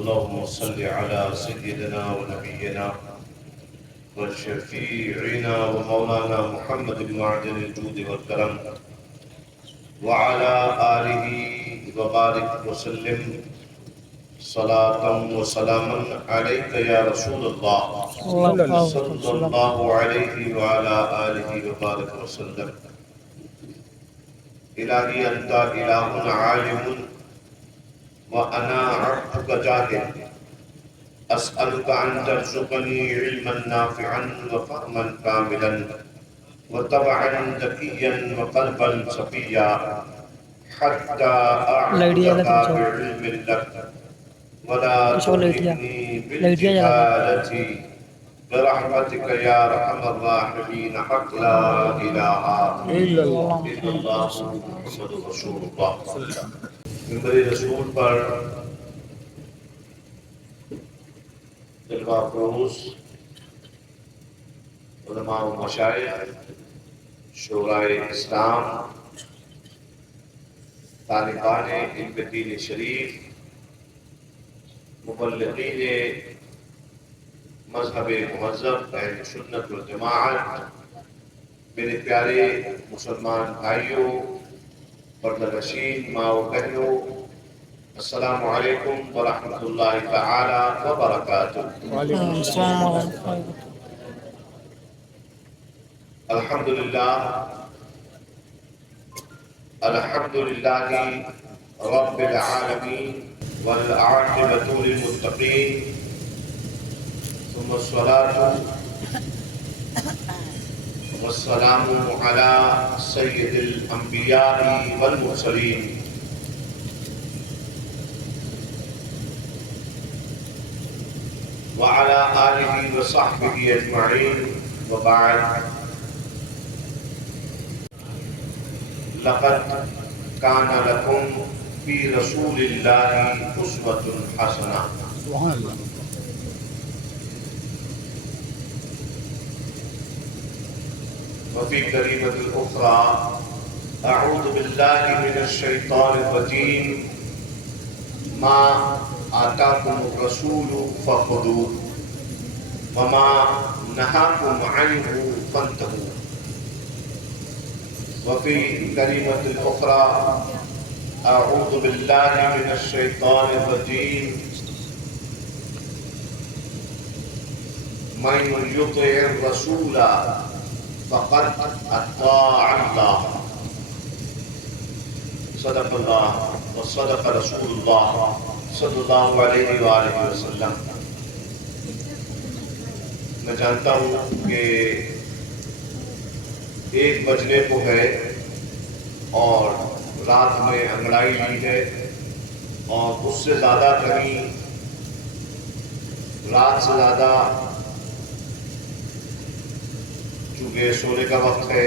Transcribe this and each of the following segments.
اللهم صل على سيدنا ونبينا وشفيعنا ومولانا محمد معدن الجود والكرم وعلى آله وبارك وسلم صلاة وسلاما عليك يا رسول الله صلى الله عليه وعلى آله وبارك وسلم. إلهي أنت إله عالم وأنا عبدك جاهل، أسألك أن ترزقني علما نافعا وفهما كاملا وطبعا ذكيا وقلبا صفيا حتى أعبدك بعلم لك ولا تهلكني بالجهالة برحمتك يا أرحم الراحمين حق لا إله إلا الله محمد رسول الله. منبر رسول پر جلوہ افروز علماء و مشائخ، شورائے اسلام، طالبان علم دین شریف، مبلغین مذہب مہذب اہل سنت والجماعت، میرے پیارے مسلمان بھائیوں، پردہ نشین ماں و بہنوں، السلام علیکم ورحمۃ اللہ تعالی وبرکاتہ. الحمدللہ رب العالمین والعاقبۃ للمتقین ثم الصلاة والسلام على سید الانبیاء والمرسلین وعلى آلہ وصحبہ اجمعین وبعد. لقد كان لكم في رسول الله أسوة حسنة. سبحان الله. وفي كلمة الأخرى أعوذ بالله من الشيطان الرجيم ما آتاكم الرسول فخذوه وما نهاكم عنه فانتهوا. وفي كلمة الأخرى أعوذ بالله من الشيطان الرجيم من يطع الرسول فقد أطاع الله. صدق الله وصدق رسول الله صلی اللہ علیہ وآلہ وسلم. میں جانتا ہوں کہ 1 بجنے کو ہے اور رات میں انگڑائی لی ہے، اور اس سے زیادہ کہیں رات سے زیادہ چونکہ سونے کا وقت ہے،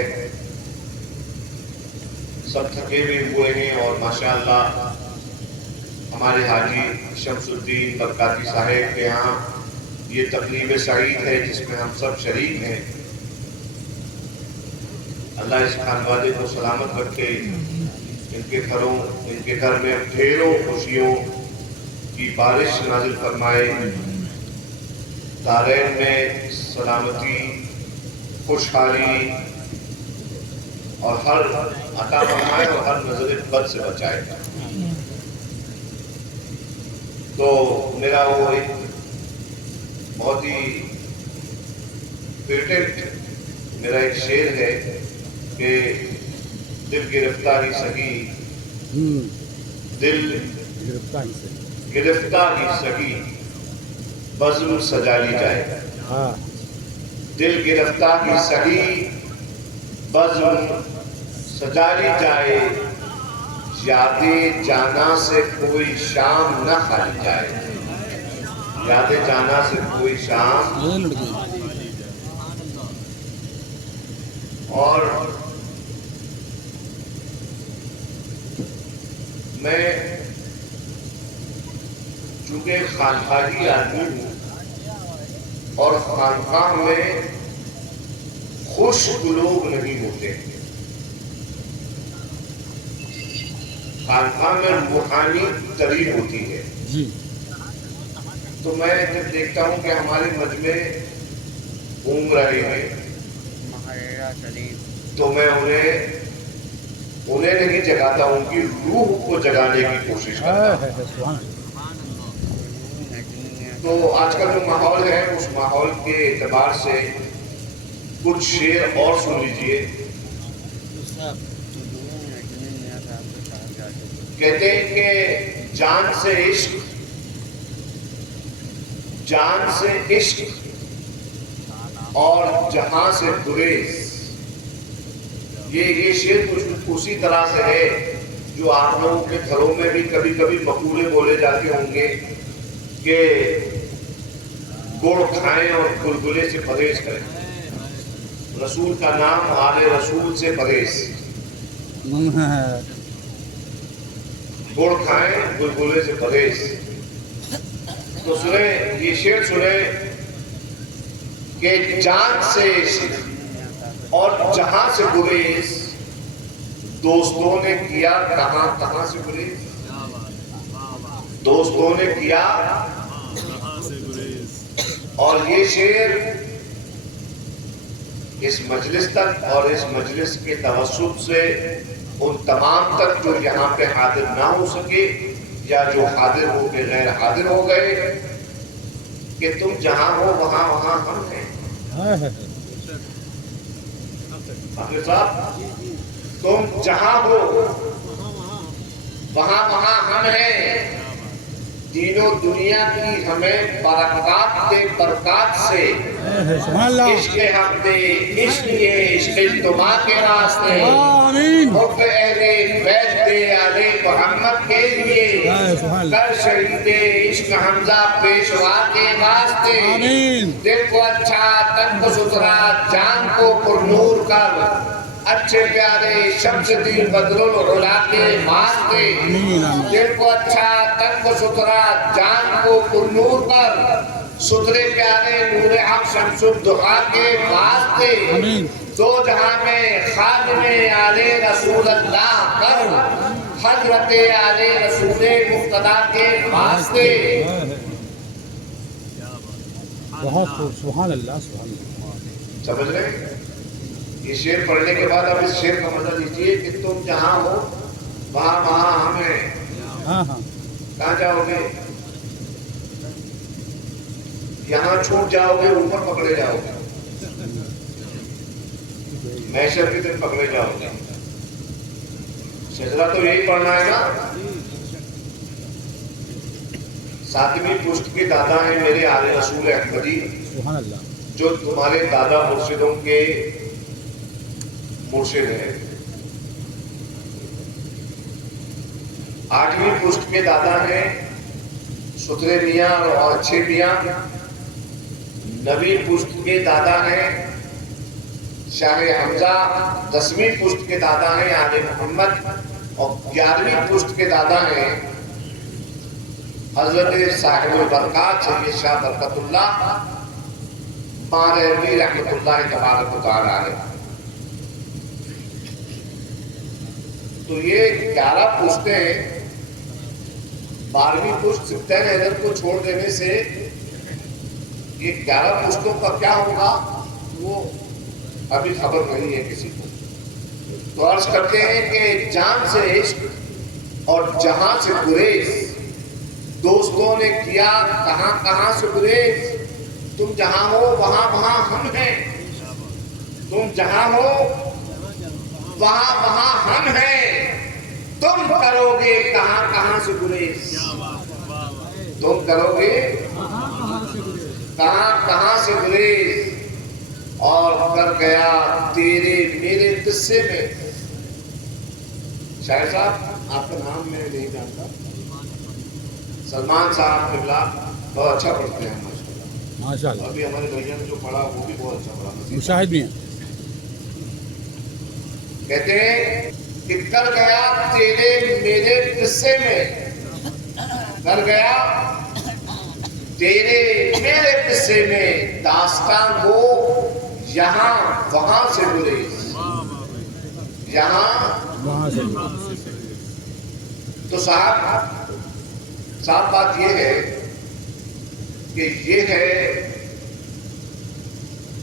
سب تھکے بھی ہوئے ہیں. اور ماشاءاللہ ہمارے حاجی شمس الدین برکاتی صاحب کے ہاں یہ تقریب سعید ہے جس میں ہم سب شریک ہیں. اللہ اس خانوادے کو سلامت رکھے، ان کے گھر میں ڈھیروں خوشیوں کی بارش نازل فرمائے، دارین میں سلامتی، خوشحالی اور ہر عطا فرمائے اور ہر نظر بد سے بچائے. تو میرا وہ ایک بہت ہی فیوریٹ میرا ایک شعر ہے کہ دل گرفتاری سہی، دل گرفتاری سہی بزم سجا لی جائے. دل گرفتاری سہی بزم سجا لی جائے، یاد جانا سے کوئی شام نہ کھالی جائے. یاد جانا سے کوئی شام. اور میں چونکہ خانقاہی آدمی ہوں اور خانقاہ میں خشک لوگ نہیں ہوتے، خانقاہ میں روحانی ترین ہوتی ہے. تو میں جب دیکھتا ہوں کہ ہمارے مجمع گھوم رہے ہیں تو میں انہیں نہیں جگاتا ہوں کہ روح کو جگانے کی کوشش کرتا ہوں. تو آج کل جو ماحول ہے اس ماحول کے اعتبار سے کچھ شعر اور سن لیجئے. کہتے ہیں کہ جان سے عشق اور جہاں سے گریز. یہ شعر کچھ اسی طرح سے ہے جو آپ لوگوں کے گھروں میں بھی کبھی کبھی مقولے بولے جاتے ہوں گے کہ گڑ کھائیں اور گلگلے سے پرہیز کریں. رسول کا نام آل رسول سے پرہیز. گڑ کھائیں گلگلے سے پرہیز. تو سنیں یہ شعر سنیں کہ جان سے عشق اور جہاں سے گریز دوستوں نے کیا کہاں سے گریز. دوستوں نے کیا اور یہ شعر اس مجلس تک اور اس مجلس کے توسط سے ان تمام تک جو یہاں پہ حاضر نہ ہو سکے یا جو حاضر ہو کے غیر حاضر ہو گئے کہ تم جہاں ہو وہاں ہم ہیں. حافظ صاحب تم جہاں ہو وہاں ہم ہیں. دینوں دنیا کی ہمیں برکات دے برکات سے. عشق حق دے عشق یہ عشق اجتماع کے راستے. حب اہل بیت دے آل محمد کے لیے کر شہید عشق حمزہ پیشوا کے واسطے. دل کو اچھا تن کو ستھرا جان کو پر نور کر اچھے پیارے شمس دین بدر العلا کے واسطے. دل کو اچھا تن کو ستھرا جان کو پر نور کر ستھرے پیارے نور حق شمس الدحا کے واسطے. دو جہاں میں خادم آل رسول اللہ کر حضرت آل رسول مقتدی کے واسطے. بہت خوب. سبحان اللہ سبحان اللہ. سمجھ رہے ہیں؟ یہ شعر پڑھنے کے بعد اب اس شعر کا مزہ لیجیے کہ تم جہاں ہو وہاں ہم ہیں. کہاں جاؤ گے؟ یہاں چھوٹ جاؤ گے اوپر پکڑے جاؤ گے. محشر کے دن پکڑے جاؤ گے. سجدہ تو یہی پڑھنا ہے نا. 7ویں پشت کے دادا ہیں میرے آل رسول احمدی جو تمہارے دادا مرشدوں کے مرشد ہیں. 8ویں پشت کے دادا ہیں ستھرے میاں اور اچھے میاں. 9ویں پشت کے دادا ہیں شاہ حمزہ. 10ویں پشت کے دادا ہیں آل محمد. اور 11ویں پشت کے دادا ہیں حضرت صاحب البرکات سید شاہ برکت اللہ مارہوی رحمت اللہ تبارک و تعالی علیہ. تو یہ 11 پشتیں 12ویں پشت سبطین حیدر کو چھوڑ دینے سے یہ 11 پشتوں کا کیا ہوگا وہ ابھی خبر نہیں ہے کسی کو. تو عرض کرتے ہیں کہ جان سے عشق اور جہاں سے گریز دوستوں نے کیا کہاں سے گریز. تم جہاں ہو وہاں ہم ہیں. تم جہاں ہو وہاں ہم ہیں. تم کرو گے کہاں سے گریز. تم کرو گے کہاں سے گریز. اور کر گیا تیرے میرے قصے میں. شاعر صاحب آپ کا نام میں نہیں جانتا. سلمان صاحب قبلہ بہت اچھا پڑھتے ہیں ماشاءاللہ. ابھی ہمارے بھائیوں نے جو پڑھا وہ بھی بہت اچھا پڑھا. مشاہد بھی ہیں. کہتے ہیں کہ کر گیا تیرے میرے قصے میں. کر گیا تیرے میرے قصے میں داستان وہ یہاں وہاں سے گریز. یہاں وہاں سے. تو صاحب بات یہ ہے کہ یہ ہے،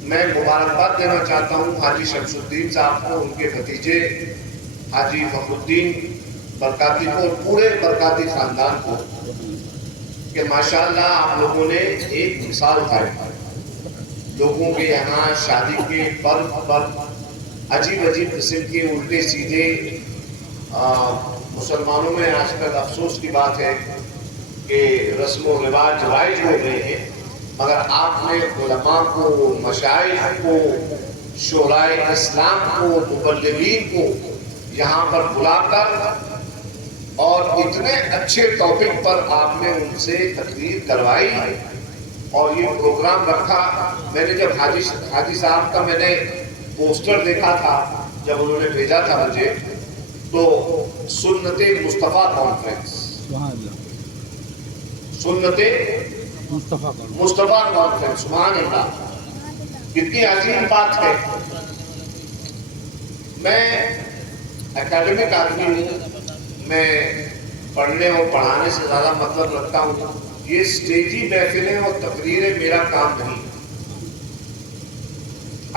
میں مبارکباد دینا چاہتا ہوں حاجی شمس الدین صاحب کو، ان کے بھتیجے حاجی فخر الدین برکاتی کو اور پورے برکاتی خاندان کو کہ ماشاءاللہ آپ لوگوں نے ایک مثال اٹھائی. لوگوں کے یہاں شادی کے پرو پر عجیب عجیب قسم کے الٹے سیدھے، مسلمانوں میں آج کل افسوس کی بات ہے کہ رسم و رواج رائج ہو گئے ہیں، مگر آپ نے علماء کو، مشائخ کو، شورائے اسلام کو، مبلغین کو یہاں پر بلا کر اور اتنے اچھے ٹاپک پر آپ نے ان سے تقریر کروائی اور یہ پروگرام رکھا. میں نے جب حاجی صاحب کا میں نے پوسٹر دیکھا تھا، جب انہوں نے بھیجا تھا مجھے، تو سنت مصطفیٰ کانفرنس، سنت مصطفیٰ کانفرنس، سبحان اللہ، کتنی عظیم بات ہے. میں اکیڈمک آدمی ہوں، میں پڑھنے اور پڑھانے سے زیادہ مطلب رکھتا ہوں. یہ اسٹیجی محفلیں اور تقریریں میرا کام نہیں.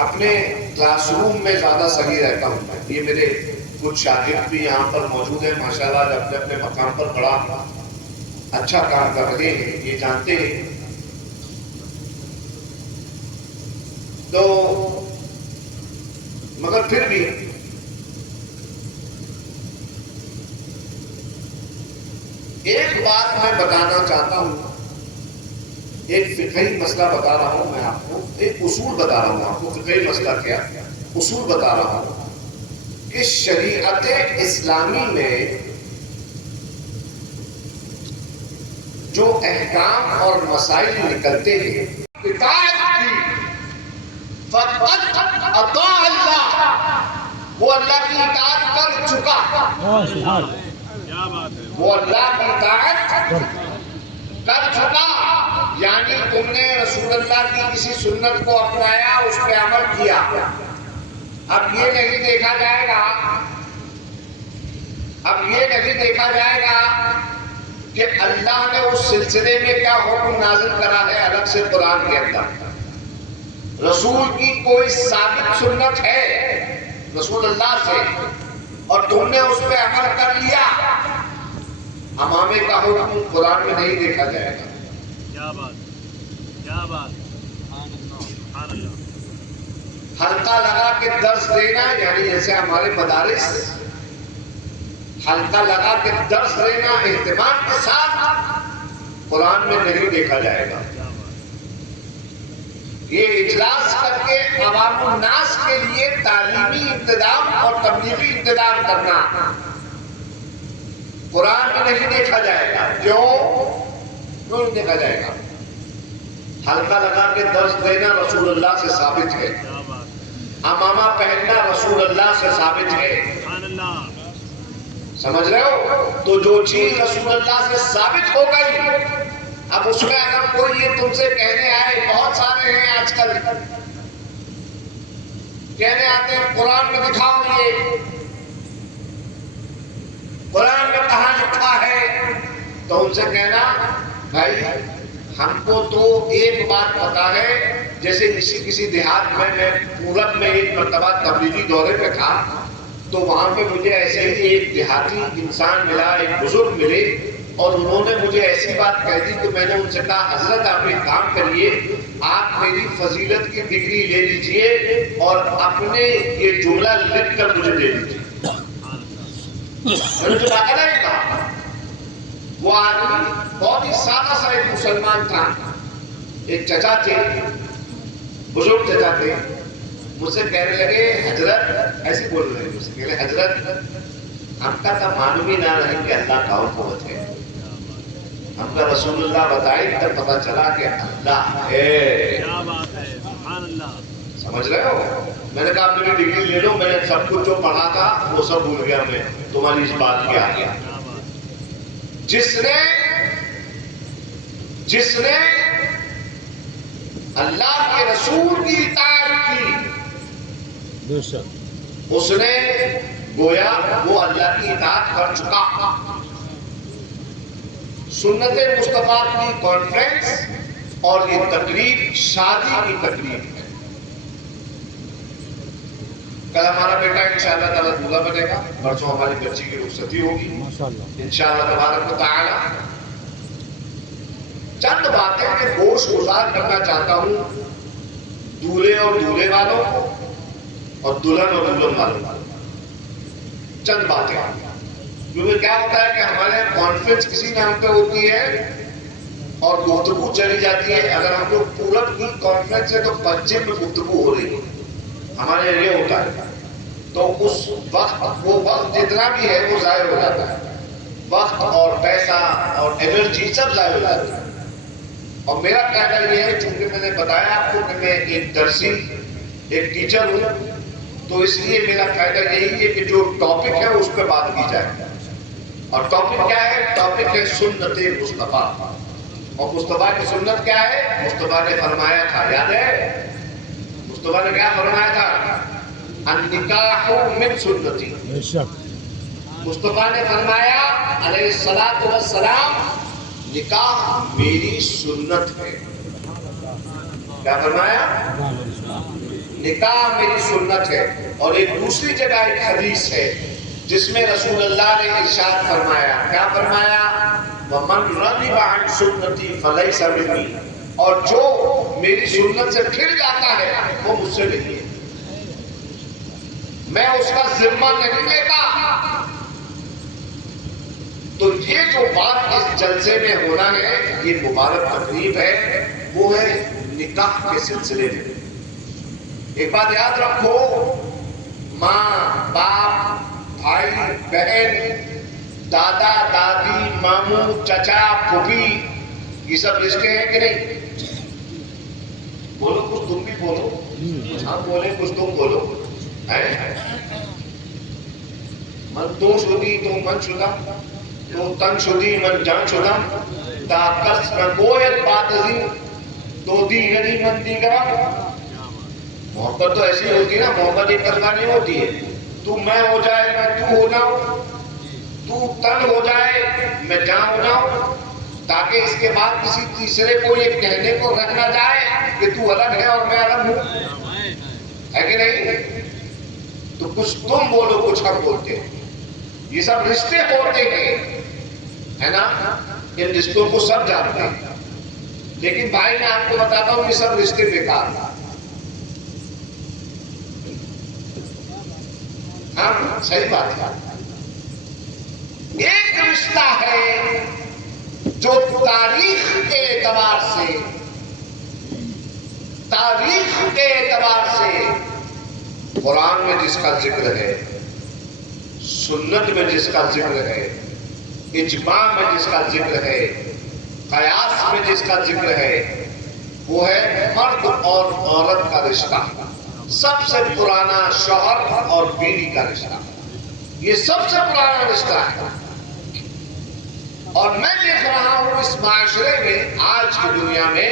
اپنے کلاس روم میں زیادہ صحیح رہتا ہوں میں. یہ میرے کچھ شاگرد بھی یہاں پر موجود ہیں ماشاءاللہ، اپنے اپنے مقام پر بڑا اچھا کام کر رہے ہیں، یہ جانتے ہیں. تو مگر پھر بھی ایک بات میں بتانا چاہتا ہوں، ایک فقہی مسئلہ بتا رہا ہوں میں آپ کو، ایک اصول بتا رہا ہوں آپ کو. فقہی مسئلہ کیا؟ اصول بتا رہا ہوں کہ شریعت اسلامی میں جو احکام اور مسائل نکلتے ہیں، اطاعت کی، فقط اطاع اللہ، وہ اللہ کی اطاعت کر چکا، وہ اللہ کی اطاعت کر چکا. یعنی تم نے رسول اللہ کی کسی سنت کو اپنایا، اس پہ عمل کیا. اب یہ نہیں دیکھا جائے گا، اب یہ نہیں دیکھا جائے گا کہ اللہ نے اس سلسلے میں کیا حکم نازل کرا ہے الگ سے قرآن کے اندر. رسول کی کوئی ثابت سنت ہے رسول اللہ سے اور تم نے اس پہ عمل کر لیا، امامے کا حکم قرآن میں نہیں دیکھا جائے گا. کیا بات، کیا بات. حلقہ لگا کے درس دینا، یعنی جیسے ہمارے مدارس حلقہ لگا کے درس دینا اہتمام کے ساتھ، قرآن میں نہیں دیکھا جائے گا. یہ اجلاس کر کے عوام الناس کے لیے تعلیمی انتظام اور تبلیغی انتظام کرنا قرآن میں نہیں دیکھا جائے گا. کیوں نہیں دیکھا جائے گا؟ حلقہ لگا کے درس دینا رسول اللہ سے ثابت ہے، امامہ پہننا رسول اللہ سے ثابت ہے. سمجھ رہے ہو؟ تو جو چیز رسول اللہ سے ثابت ہو گئی، اب اس میں اگر کوئی یہ تم سے کہنے آئے، بہت سارے ہیں آج کل کہنے آتے ہیں قرآن میں دکھاؤ، یہ قرآن میں کہاں لکھا ہے، تو ان سے کہنا بھائی ہم کو تو ایک بات پتا ہے. جیسے کسی دیہات میں پورب میں ایک مرتبہ تبلیغی دورے پہ تھا، تو وہاں پہ مجھے ایسے ہی ایک دیہاتی انسان ملا، ایک بزرگ ملے، اور انہوں نے مجھے ایسی بات کہہ دی کہ میں نے ان سے کہا حضرت آپ ایک کام کریے، آپ میری فضیلت کی ڈگری لے لیجئے اور اپنے یہ جملہ لکھ کر مجھے دے دیجئے. میں نے جو باقاعدہ ہی کہا. وہ آدمی بہت ہی سادہ سا ایک مسلمان تھا، ایک چچا تھے، بزرگ چچا تھے. مجھ سے کہنے لگے حضرت، ایسے بول رہے ہیں مجھ سے، کہنے لگے حضرت ہم کا تو معلوم ہی نہ رہے کہ اللہ کا قوت ہے، ہم کا رسول اللہ بتائی تب پتہ چلا کہ اللہ ہے. کیا بات ہے، سبحان اللہ. سمجھ رہے ہو؟ میں نے کہا آپ میری ڈگری لے لو، میں نے سب کچھ جو پڑھا تھا وہ سب بھول گیا میں، تمہاری اس بات کیا گیا. جس نے اللہ کے رسول کی اطاعت کی، اس نے گویا وہ اللہ کی اطاعت کر چکا. سنت مصطفیٰ کی کانفرنس یہ تقریب شادی کی تقریب ہے. کل ہمارا بیٹا انشاءاللہ تعالیٰ دولہا بنے گا، پرسوں ہماری بچی کی رخصتی ہوگی انشاءاللہ تبارک و تعالی. چند باتیں میں گوش گزار کرنا چاہتا ہوں دولہے اور دولہے والوں کو اور دلہن اور دلہن والوں کو. چند باتیں، کیونکہ کیا ہوتا ہے کہ ہمارے کانفرنس کسی نام پہ ہوتی ہے اور گفتگو چلی جاتی ہے. اگر ہم لوگ پورب کی کانفرنس ہے تو پنجم میں گفتگو ہو رہی ہے، ہمارے یہ ہوتا ہے. تو اس وقت وہ وقت جتنا بھی ہے وہ ضائع ہو جاتا ہے، وقت اور پیسہ اور انرجی سب ضائع ہو جاتا ہے. اور میرا کہنا یہ ہے، چونکہ میں نے بتایا آپ کو کہ میں ایک درسی ایک ٹیچر ہوں، تو اس لیے میرا فائدہ یہی ہے کہ جو ٹاپک ہے اس پہ بات کی جائے. اور ٹاپک کیا ہے؟ ٹاپک ہے سنت مصطفیٰ. اور مصطفیٰ کی سنت کیا ہے؟ مصطفیٰ نے فرمایا تھا، یاد ہے مصطفیٰ نے کیا فرمایا تھا؟ النکاح من سنتی. مصطفیٰ نے فرمایا علیہ الصلوۃ والسلام، نکاح میری سنت ہے. کیا فرمایا؟ نکاح میری سنت ہے. اور ایک دوسری جگہ ایک حدیث ہے جس میں رسول اللہ نے ارشاد فرمایا، کیا فرمایا؟ وَمَنْ رَغِبَ عَنْ سُنَّتِي فَلَيْسَ مِنِّي. اور جو میری سنت سے پھر جاتا ہے وہ مجھ سے نہیں ہے، میں اس کا ذمہ نہیں لیتا. تو یہ جو بات اس جلسے میں ہونا ہے، یہ مبارک تقریب ہے، وہ ہے نکاح کے سلسلے میں. ایک بات یاد رکھو، ماں باپ بھائی بہن دادا دادی ماموں چچا پھوپھی، یہ سب رشتے ہیں کہ نہیں؟ بولو کچھ تم بھی بولو، ہم بولے کچھ تم بولو. من تو شدی تو من شدم، تو تن شدی من جان شدم، تا کس نہ گوید بات ازین، تو دیگری من دیگرم. محبت تو ایسی ہوتی ہے نا، محبت ایک طرفہ نہیں ہوتی ہے. تو میں ہو جائے میں تو ہو جاؤں، تو تن ہو جائے میں جان ہو جاؤں، تاکہ اس کے بعد کسی تیسرے کو یہ کہنے کو رکھ نہ جائے کہ تو الگ ہے اور میں الگ ہوں، ہے کہ نہیں؟ تو کچھ تم بولو کچھ ہم بولتے ہیں. یہ سب رشتے ہوتے ہیں، ہے نا؟ ان رشتوں کو سب جانتے ہیں. لیکن بھائی میں آپ کو بتاتا ہوں، یہ سب رشتے بیکار ہیں. ہاں صحیح بات ہے. ایک رشتہ ہے جو تاریخ کے اعتبار سے، تاریخ کے اعتبار سے قرآن میں جس کا ذکر ہے، سنت میں جس کا ذکر ہے، اجماع میں جس کا ذکر ہے، قیاس میں جس کا ذکر ہے، وہ ہے مرد اور عورت کا رشتہ. سب سے پرانا شوہر اور بیوی کا رشتہ، یہ سب سے پرانا رشتہ ہے. اور میں دیکھ رہا ہوں اس معاشرے میں آج کی دنیا میں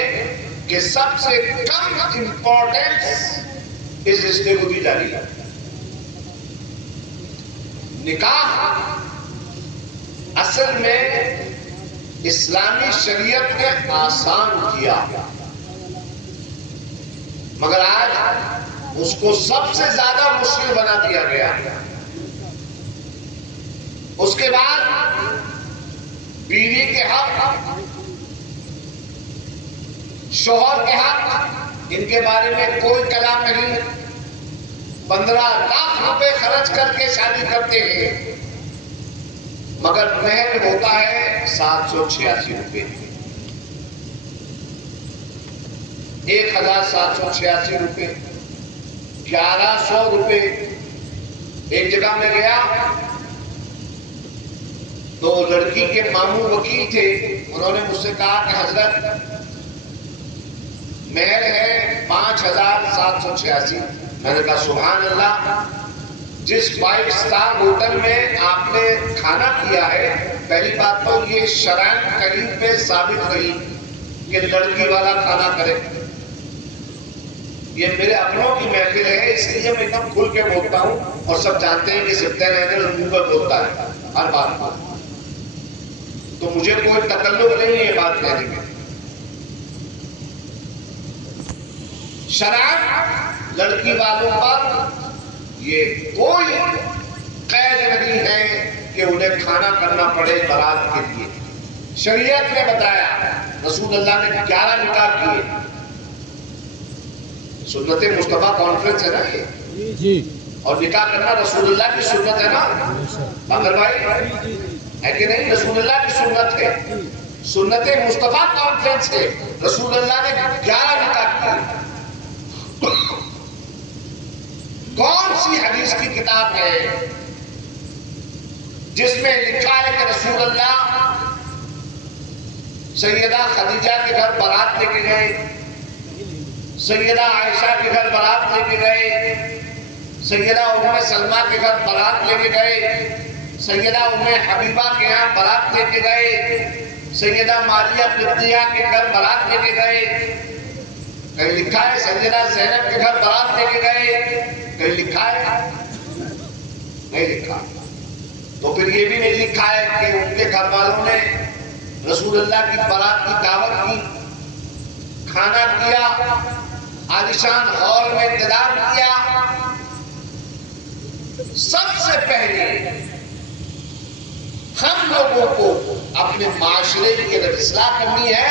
کہ سب سے کم امپورٹنس اس رشتے کو دی جا رہی ہے. نکاح اصل میں اسلامی شریعت نے آسان کیا، مگر آج اس کو سب سے زیادہ مشکل بنا دیا گیا. اس کے بعد بیوی کے حق، شوہر کے حق، ان کے بارے میں کوئی کلام نہیں. 15 لاکھ روپے خرچ کر کے شادی کرتے ہیں، مگر مہر ہوتا ہے 786 روپے. 1786 روپے، 1100 روپے. ایک جگہ میں گیا تو لڑکی کے ماموں وکیل تھے، انہوں نے مجھ سے کہا کہ حضرت مہر ہے 5786. میں نے کہا سبحان اللہ، جس 5 اسٹار ہوٹل میں آپ نے کھانا کیا ہے، پہلی بات تو یہ شرائع کہیں پہ ثابت نہیں کہ لڑکی والا کھانا کرے. یہ میرے اپنوں کی محفل ہے، اس لیے میں ایک دم کھل کے بولتا ہوں، اور سب جانتے ہیں کہ سبتے رہنے منہ پر بولتا ہے ہر بات پر، تو مجھے کوئی تکلف نہیں ہے یہ بات کہنے میں. شرائط لڑکی والوں پر یہ کوئی قید نہیں ہے کہ انہیں کھانا کرنا پڑے بارات کے لیے. شریعت نے بتایا. رسول اللہ نے 11 نکاح کیے. سنت مصطفیٰ کانفرنس ہے نا یہ, جی اور نکاح کرنا رسول اللہ کی سنت ہے نا مگر بھائی, ہے کہ نہیں؟ رسول اللہ کی سنت ہے. سنت مصطفیٰ کانفرنس ہے. رسول اللہ نے 11 نکاح کیے. کون سی حدیث کی کتاب ہے جس میں لکھا ہے کہ رسول اللہ سیدہ خدیجہ کے گھر بارات لے کے گئے, سیدہ عائشہ کے گھر بارات لے کے گئے, سیدہ ام سلمہ کے گھر بارات لے کے گئے, سیدہ ام حبیبہ کے یہاں بارات لے کے گئے, سیدہ ماریہ قبطیہ کے گھر بارات لے کے گئے. کہیں لکھا ہے سیدہ زینب کے گھر بارات لے کے گئے؟ کہیں لکھا ہے؟ نہیں لکھا. تو پھر یہ بھی نہیں لکھا ہے کہ ان کے گھر والوں نے رسول اللہ کی بارات کی دعوت کی, کھانا کیا, عالیشان ہال میں انتظام کیا. سب سے پہلے ہم لوگوں کو اپنے معاشرے کی اگر اصلاح کرنی ہے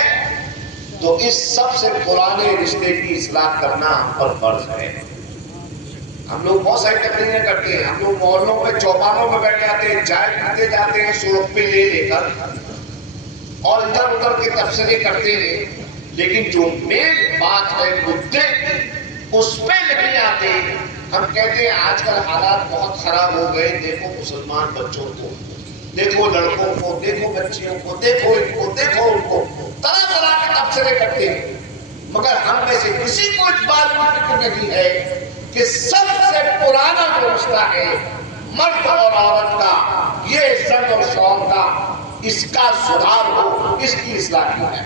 تو اس سب سے پرانے رشتے کی اصلاح کرنا ہم پر فرض ہے. ہم لوگ بہت ساری تقریریں کرتے ہیں, ہم لوگ محلوں میں چوپانوں میں بیٹھ جاتے ہیں, چائے پیتے جاتے ہیں 100 روپے لے کر اور ادھر ادھر کے تبصرے کرتے ہیں, لیکن جو مین بات ہے مدعے کی اس پہ نہیں آتے. ہم کہتے ہیں آج کل حالات بہت خراب ہو گئے, دیکھو مسلمان بچوں کو, دیکھو لڑکوں کو, دیکھو بچیوں کو, دیکھو ان کو, دیکھو ان کو, طرح طرح کے تبصرے کرتے ہیں. مگر ہم میں سے کسی کو اس بات کی فکر نہیں ہے کہ سب سے پرانا جو رشتہ ہے مرد اور عورت کا, یہ زن اور شوہر کا, اس کا سدھار ہو, اس کی اصلاح کی ہے.